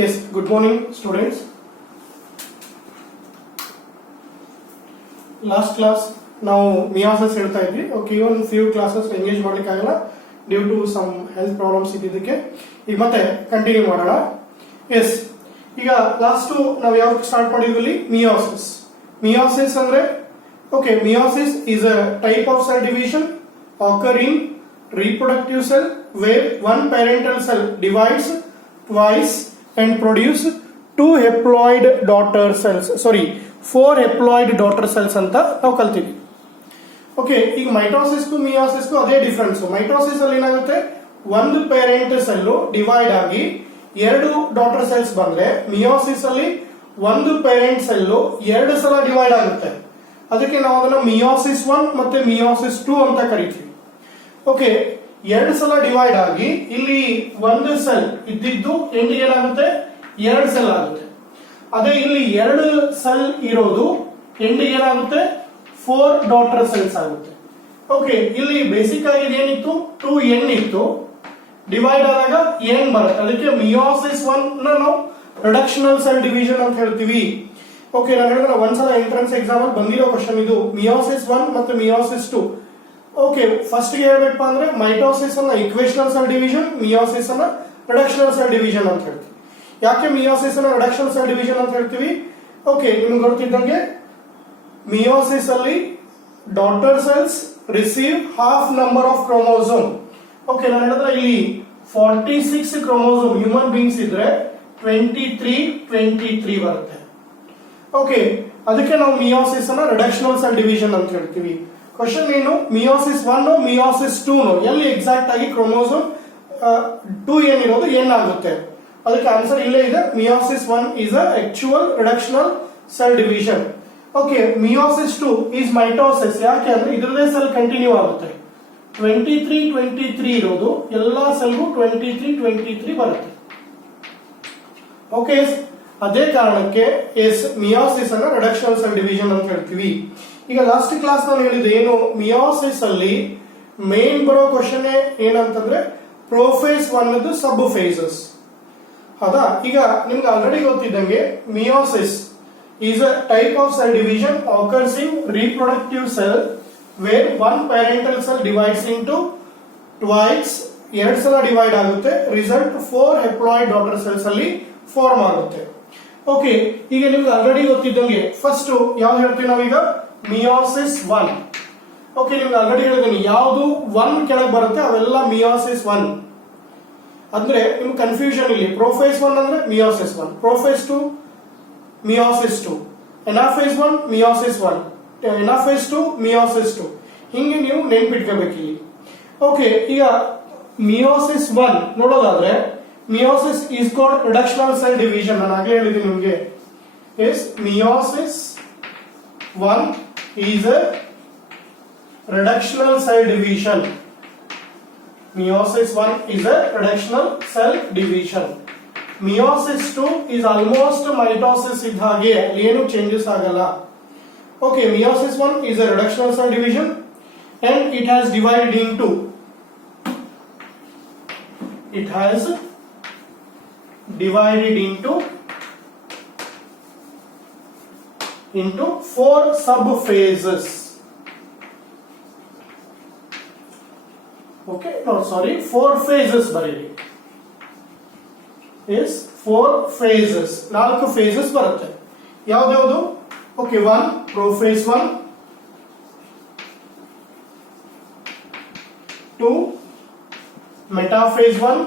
Yes, good morning students. Last class ನಾವು meiosis ಹೇಳ್ತಾ ಇದ್ವಿ. Okay, even few classes engage ಮಾಡ್ಲಿಕ್ಕೆ ಆಗಲ್ಲ due to some health problems ಇದ್ದಿದ್ದಕ್ಕೆ. ಈಗ ಮತ್ತೆ ಕಂಟಿನ್ಯೂ ಮಾಡೋಣ. ಎಸ್, ಈಗ ಲಾಸ್ಟ್ ನಾವು ಯಾವಾಗ ಸ್ಟಾರ್ಟ್ ಮಾಡಿದ್ವಿ? ಮಿಯಾಸಿಸ್. ಮಿಯಾಸಿಸ್ ಅಂದ್ರೆ okay, meiosis is a type of cell division occurring reproductive cell where one parental cell divides twice and produce two haploid daughter cells. Sorry, 4 haploid daughter cells ಅಂತ ನಾವು ಕಲ್ತಿದ್ವಿ. Okay, ಈಗ mitosis to ಮಿಯಾಸಿಸ್ ಅದೇ difference. Mitosis ಅಲ್ಲಿ ಏನಾಗುತ್ತೆ, ಒಂದು parent cell divide ಆಗಿ 2 daughter cells ಬಂದ್ರೆ, ಮಿಯಾಸಿಸ್ ಅಲ್ಲಿ ಒಂದು ಪೇರೆಂಟ್ ಸೆಲ್ 2 ಸಲ ಡಿವೈಡ್ ಆಗುತ್ತೆ. ಅದಕ್ಕೆ ನಾವು ಅದನ್ನ ಮಿಯಾಸಿಸ್ 1 ಮತ್ತೆ ಮಿಯಾಸಿಸ್ 2 ಅಂತ ಕರಿತೀವಿ. ಓಕೆ, 2 ಸಲ ಡಿವೈಡ್ ಆಗಿ ಇಲ್ಲಿ ಒಂದು ಸೆಲ್ ಇದ್ದಿದ್ದು ಎಂಡಿಗೆ ಏನಾಗುತ್ತೆ, 2 ಸೆಲ್ ಆಗುತ್ತೆ. ಅದೇ ಇಲ್ಲಿ 2 ಸೆಲ್ ಇರೋದು ಎಂಡಿಗೆ ಏನಾಗುತ್ತೆ, 4 ಡಾಟರ್ ಸೆಲ್ಸ್ ಆಗುತ್ತೆ. ಓಕೆ, ಇಲ್ಲಿ ಬೇಸಿಕ್ ಆಗಿ ಏನಿತ್ತು, 2n ಇತ್ತು, ಡಿವೈಡ್ ಆದಾಗ n ಬರುತ್ತೆ. ಅದಕ್ಕೆ ಮಿಯಾಸಿಸ್ 1 ನಾವು ರಿಡಕ್ಷನಲ್ ಸೆಲ್ ಡಿವಿಷನ್ ಅಂತ ಹೇಳ್ತೀವಿ. ಓಕೆ, ನಾನು ಹೇಳಿದ್ರೆ ಒಂದ್ಸಲ ಎಂಟ್ರೆನ್ಸ್ ಎಕ್ಸಾಮ್ ಅಲ್ಲಿ ಬಂದಿರೋ ಕ್ವಶನ್ ಇದು, ಮಿಯಾಸಿಸ್ 1 ಮತ್ತೆ ಮಿಯಾಸಿಸ್ 2. ಓಕೆ, ಫಸ್ಟ್ ಗೆ ಹೇಳ್ಬೇಕಪ್ಪ ಅಂದ್ರೆ ಮೈಟೋಸಿಸ್ ಅನ್ನ ಇಕ್ವೇಷನಲ್ ಸೆಲ್ ಡಿವಿಷನ್, ಮಿಯಾಸಿಸ್ ಅನ್ನ ರಿಡಕ್ಷನಲ್ ಸೆಲ್ ಡಿವಿಷನ್ ಅಂತ ಹೇಳ್ತೀವಿ. ಯಾಕೆ ಮಿಯಾಸಿಸ್ ಅನ್ನ ರಿಡಕ್ಷನಲ್ ಸೆಲ್ ಡಿವಿಷನ್ ಅಂತ ಹೇಳ್ತೀವಿ? ಓಕೆ, ನಿಮ್ಗೆ ಗೊತ್ತಿದ್ದಂಗೆ ಮಿಯಾಸಿಸ್ ಅಲ್ಲಿ daughter cells receive half number of chromosome. Okay, ನಾನು ಹೇಳಿದ್ರೆ ಇಲ್ಲಿ 46 ಕ್ರೋಮೋಸೋಮ್ ಹ್ಯೂಮನ್ ಬೀಯಿಂಗ್ಸ್ ಇದ್ರೆ 23 ಬರುತ್ತೆ. ಓಕೆ, ಅದಕ್ಕೆ ನಾವು ಮಿಯಾಸಿಸ್ ಅನ್ನ ರಿಡಕ್ಷನಲ್ ಸೆಲ್ ಡಿವಿಷನ್ ಅಂತ ಹೇಳ್ತೀವಿ. ಕ್ವಶನ್ ಏನು, ಮಿಯಾಸಿಸ್ 1 ಮಿಯಾಸಿಸ್ 2 ಎಲ್ಲಿ ಎಕ್ಸಾಕ್ಟ್ ಆಗಿ ಕ್ರೋಮೋಸೋಮ್ 2n ಇರೋದು ಏನ್ ಆಗುತ್ತೆ? ಅದಕ್ಕೆ ಆನ್ಸರ್ ಇಲ್ಲೇ ಇದೆ. ಮಿಯಾಸಿಸ್ 1 is a actual reductional cell division. Okay, meiosis 2 is mitosis. ಯಾಕೆ ಅಂದ್ರೆ ಇದರದೇ ಸೆಲ್ ಕಂಟಿನ್ಯೂ ಆಗುತ್ತೆ. 23 ಇರೋದು ಎಲ್ಲಾ ಸೆಲ್ಗೂ 23 ಬರುತ್ತೆ. ಓಕೆ, ಅದೇ ಕಾರಣಕ್ಕೆ ಮಿಯಾಸಿಸ್ ಅನ್ನ ರಿಡಕ್ಷನಲ್ ಸೆಲ್ ಡಿವಿಷನ್ ಅಂತ ಹೇಳ್ತೀವಿ. ಈಗ ಲಾಸ್ಟ್ ಕ್ಲಾಸ್ ನಾನು ಹೇಳಿದೆ ಏನು, ಮಿಯಾಸಿಸ್ ಅಲ್ಲಿ ಮೇನ್ ಬರೋ ಕ್ವಶನ್ ಏನಂತಂದ್ರೆ ಪ್ರೋಫೇಸ್ 1 ಸಬ್ ಫೇಸಸ್. ಹೌದಾ? ಈಗ ನಿಮ್ಗೆ ಆಲ್ರೆಡಿ ಗೊತ್ತಿದ್ದಂಗೆ meiosis is a type of cell division occurs in reproductive cell where one parental cell divides into twice, 2 ಸಲ ಡಿವೈಡ್ ಆಗುತ್ತೆ. ರಿಸಲ್ಟ್ 4 ಹೆಪ್ಲಾಯ್ಡ್ ಡಾಟರ್ ಸೆಲ್ಸ್ ಅಲ್ಲಿ ಫಾರ್ಮ್ ಆಗುತ್ತೆ. ಓಕೆ, ಈಗ ನಿಮ್ಗೆ ಆಲ್ರೆಡಿ ಗೊತ್ತಿದ್ದಂಗೆ ಫಸ್ಟ್ ಯಾವ್ದು ಹೇಳ್ತೀವಿ ನಾವೀಗ, ಮಿಯಾಸಿಸ್ 1. ಓಕೆ, ನಿಮ್ಗೆ ಆಲ್ರೆಡಿ ಹೇಳಿದ್ದೀನಿ ಯಾವುದು 1 ಕೆಳಗೆ ಬರುತ್ತೆ ಅವೆಲ್ಲ ಮಿಯಾಸಿಸ್ 1. ಅಂದ್ರೆ ನಿಮ್ಗೆ ಕನ್ಫ್ಯೂಷನ್ ಇಲ್ಲಿ, ಪ್ರೋಫೇಸ್ 1 ಅಂದ್ರೆ ಮಿಯಾಸಿಸ್ 1, ಪ್ರೋಫೇಸ್ 2 ಮಿಯಾಸಿಸ್ 2, ಎನಾಫೇಸ್ 1 ಮಿಯಾಸಿಸ್ 1, ಎನಾಫೇಸ್ 2 ಮಿಯಾಸಿಸ್ 2. ಹಿಂಗೆ ನೀವು ನೆನ್ಪಿಟ್ಕೋಬೇಕು ಇಲ್ಲಿ. ಓಕೆ, ಈಗ ಮಿಯಾಸಿಸ್ 1 ನೋಡೋದಾದ್ರೆ meiosis is called reductional cell division. ನಾನು ಆಗಲೇ ಹೇಳಿದ್ದೀನಿ ನಿಮಗೆ. Yes, meiosis 1 is a reductional cell division. Meiosis 1 is a reductional cell division. Meiosis 2 is almost mitosis idhage, ಏನು changes ಆಗಲ್ಲ. Okay, meiosis 1 is a reductional cell division and it has divided into 4 sub-phases. Okay, no, sorry, 4 phases ಬರೀರಿ. Is 4 phases, 4 phases ಬರುತ್ತೆ. ಯಾವ್ದು? Okay, 1 prophase 1, 2 metaphase 1,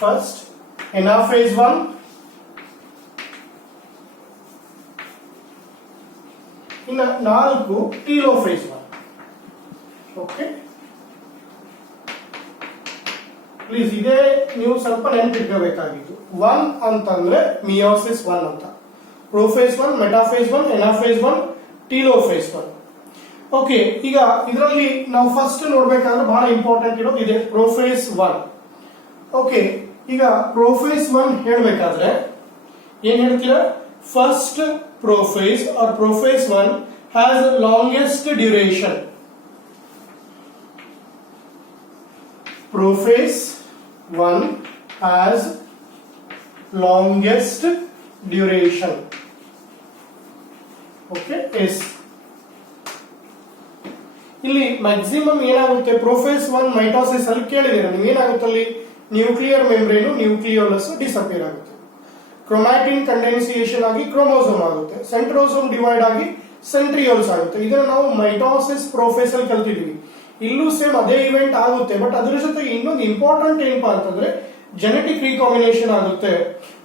first anaphase 1, ಇನ್ನು 4 telophase 1. Okay, please ಇದೇ ನೀವು ಸ್ವಲ್ಪ ನೆನಪಿಟ್ಕೋಬೇಕಾಗಿತ್ತು. 1 ಅಂತಂದ್ರೆ ಮಿಯಾಸಿಸ್ 1 ಅಂತ, ಪ್ರೋಫೇಸ್ 1, ಮೆಟಾಫೇಸ್ 1, ಎನಾಫೇಸ್ 1, ಟೀಲೋಫೇಸ್ 1. ಓಕೆ, ಈಗ ಇದರಲ್ಲಿ ನಾವು ಫಸ್ಟ್ ನೋಡ್ಬೇಕಾದ್ರೆ ಬಹಳ ಇಂಪಾರ್ಟೆಂಟ್ ಇರೋದು ಇದೆ ಪ್ರೋಫೇಸ್ 1. ಓಕೆ, ಈಗ ಪ್ರೋಫೇಸ್ 1 ಹೇಳ್ಬೇಕಾದ್ರೆ ಏನ್ ಹೇಳ್ತೀರಾ? First prophase or prophase 1 has the longest duration. Prophase 1 has longest duration. Okay yes. ಇಲ್ಲಿ ಮ್ಯಾಕ್ಸಿಮಮ್ ಏನಾಗುತ್ತೆ ಪ್ರೊಫೇಸ್ 1 ಮೈಟೋಸಿಸ್ ಅಲ್ಲಿ ಕೇಳಿದಿರ ನೀವು, ಏನಾಗುತ್ತೆ ಅಲ್ಲಿ ನ್ಯೂಕ್ಲಿಯರ್ ಮೆಂಬ್ರೇನು ನ್ಯೂಕ್ಲಿಯೋಲಸ್ ಡಿಸಪಿಯರ್ ಆಗುತ್ತೆ, ಕ್ರೊಮ್ಯಾಟಿನ್ ಕಂಡೆನ್ಸಿಯೇಷನ್ ಆಗಿ ಕ್ರೋಮೋಸೋಮ್ ಆಗುತ್ತೆ, ಸೆಂಟ್ರೋಸೋಮ್ ಡಿವೈಡ್ ಆಗಿ ಸೆಂಟ್ರಿಯೋಲ್ಸ್ ಆಗುತ್ತೆ. ಇದನ್ನ ನಾವು ಮೈಟೋಸಿಸ್ ಪ್ರೊಫೇಸ್ ಅಲ್ಲಿ ಕಲ್ತಿದ್ವಿ. ಇಲ್ಲೂ ಸೇಮ್ ಅದೇ ಇವೆಂಟ್ ಆಗುತ್ತೆ, ಬಟ್ ಅದರ ಜೊತೆಗೆ ಇನ್ನೊಂದು ಇಂಪಾರ್ಟೆಂಟ್ ಏನಪ್ಪಾ ಅಂತಂದ್ರೆ ಜೆನೆಟಿಕ್ ರಿಕಾಂಬಿನೇಷನ್ ಆಗುತ್ತೆ.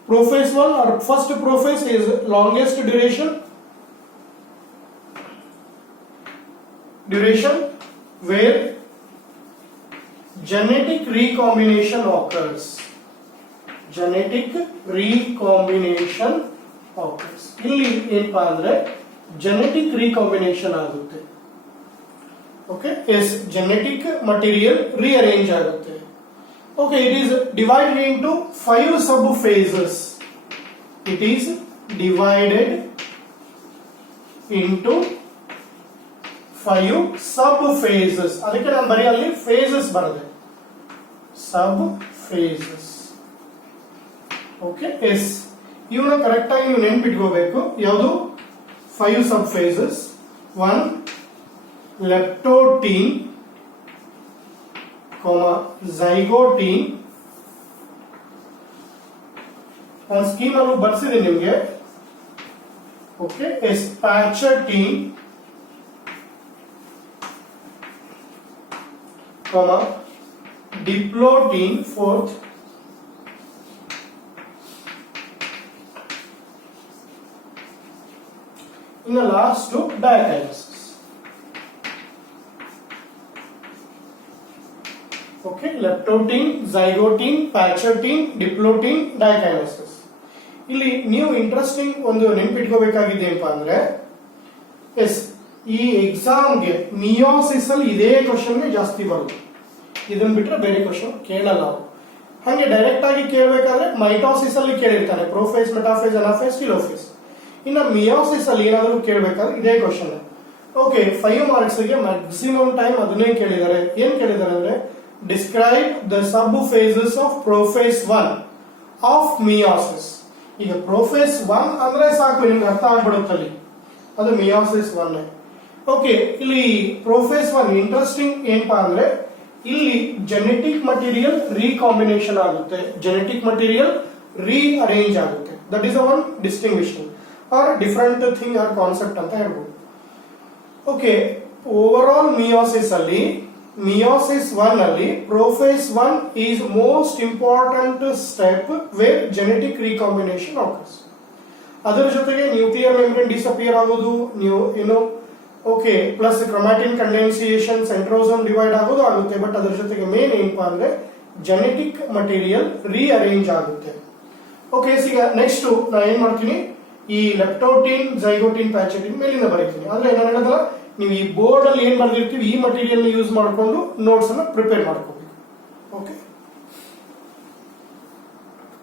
Prophase 1 or first prophase is longest duration where genetic recombination occurs. Genetic recombination occurs. ಇಲ್ಲಿ ಏನಪ್ಪಾ ಅಂದ್ರೆ ಜೆನೆಟಿಕ್ ರೀಕಾಂಬಿನೇಷನ್ ಆಗುತ್ತೆ. Okay yes, genetic material rearrange ಆಗುತ್ತೆ. Okay, it is divided into 5 sub phases. It is divided into 5 sub phases. ಅದಕ್ಕೆ ನಾನು ಬರೀ ಅಲ್ಲಿ phases ಬರದೆ sub phases. ಓಕೆ ಎಸ್, ಇವನ್ನ ಕರೆಕ್ಟ್ ಆಗಿ ನೀವು ನೆನ್ಪಿಟ್ಕೋಬೇಕು. ಯಾವುದು 5 sub phases? 1 leptotene, zygote. ನಾನು ಸ್ಕೀಮ್ ಅನ್ನು ಬರ್ಸಿದೆ ನಿಮಗೆ. Okay yes, patchotin, diplotene, 4th, in the last two diakinesis. Okay, leptotene, zygotine, patchotin, diplotene, diakinesis. ಇಲ್ಲಿ ನೀವು ಇಂಟ್ರೆಸ್ಟಿಂಗ್ ಒಂದು ನೆನ್ಪಿಟ್ಕೋಬೇಕಾಗಿದೆ ಏನಪ್ಪಾ ಅಂದ್ರೆ, ಎಸ್, ಈ ಎಕ್ಸಾಮ್ಗೆ ಮಿಯೋಸಿಸ್ ಅಲ್ಲಿ ಇದೇ ಕ್ವಶನ್ ಜಾಸ್ತಿ ಬರುತ್ತೆ. ಇದನ್ನ ಬಿಟ್ರೆ ಬೇರೆ ಕ್ವಶನ್ ಕೇಳಲ್ಲ ಅವರು. ಹಾಗೆ ಡೈರೆಕ್ಟ್ ಆಗಿ ಕೇಳಬೇಕಾದ್ರೆ ಮೈಟೋಸಿಸ್ ಅಲ್ಲಿ ಕೇಳಿರ್ತಾನೆ, ಪ್ರೋಫೇಸ್, ಮೆಟಾಫೇಸ್, ಅನಾಫೇಸ್, ಟೆಲೋಫೇಸ್. ಇನ್ನು ಮಿಯೋಸಿಸ್ ಅಲ್ಲಿ ಏನಾದರೂ ಕೇಳಬೇಕಾದ್ರೆ ಇದೇ ಕ್ವಶನ್. ಓಕೆ, 5 ಮಾರ್ಕ್ಸ್ ಗೆ ಮ್ಯಾಕ್ಸಿಮಮ್ ಟೈಮ್ ಅದನ್ನೇ ಕೇಳಿದ್ದಾರೆ. ಏನ್ ಕೇಳಿದ್ದಾರೆ ಅಂದ್ರೆ, describe the sub phases of prophase 1 of meiosis. ಈಗ ಪ್ರೊಫೇಸ್ 1 ಅಂದ್ರೆ ಸಾಕು, ನಿಮ್ಗೆ ಅರ್ಥ ಆಗ್ಬಿಡುತ್ತಲ್ಲಿ, ಅದು ಮಿಯೋಸಿಸ್ 1. ಓಕೆ, ಇಲ್ಲಿ ಪ್ರೊಫೇಸ್ 1 ಇಂಟ್ರೆಸ್ಟಿಂಗ್ ಏನಪ್ಪಾ ಅಂದ್ರೆ, ಇಲ್ಲಿ ಜೆನೆಟಿಕ್ ಮಟೀರಿಯಲ್ ರೀಕಾಂಬಿನೇಷನ್ ಆಗುತ್ತೆ, ಜೆನೆಟಿಕ್ ಮಟೀರಿಯಲ್ ರೀಅರೇಂಜ್ ಆಗುತ್ತೆ. That is a one distinction or different thing or concept ಅಂತ ಹೇಳ್ಬೋದು. ಓಕೆ, ಓವರ್ ಆಲ್ ಮಿಯೋಸಿಸ್ ಅಲ್ಲಿ, ಮಿಯೋಸಿಸ್ 1 ಅಲ್ಲಿ prophase 1 is most important step where genetic recombination occurs. ಅದರ ಜೊತೆಗೆ ನ್ಯೂಕ್ಲಿಯರ್ ಮೆಂಬ್ರೇನ್ ಡಿಸಪಿಯರ್ ಆಗೋದು, okay, plus chromatin condensation, centrosome divide ಆಗೋದು ಆಗುತ್ತೆ. But ಅದರ ಜೊತೆಗೆ ಮೇನ್ ಏನಪ್ಪಾ ಅಂದ್ರೆ ಜೆನೆಟಿಕ್ ಮಟೀರಿಯಲ್ ರೀಅರೇಂಜ್ ಆಗುತ್ತೆ. ಓಕೆ, ಈಗ ನೆಕ್ಸ್ಟ್ ನಾನು ಏನ್ ಮಾಡ್ತೀನಿ, ಈ ಲೆಪ್ಟೋಟಿನ್, ಝೈಗೋಟಿನ್, ಪ್ಯಾಚೋಟಿನ್ ಮೇಲಿಂದ ಬರೀತೀನಿ. ಅಂದ್ರೆ ನಾನು ಹೇಳೋದಲ್ಲ, ನೀವು ಈ ಬೋರ್ಡ್ ಅಲ್ಲಿ ಏನ್ ಬರ್ದಿರ್ತೀವಿ ಈ ಮಟೀರಿಯಲ್ ಯೂಸ್ ಮಾಡಿಕೊಂಡು ನೋಟ್ಸ್ ಅನ್ನ ಪ್ರಿಪೇರ್ ಮಾಡ್ಕೊ.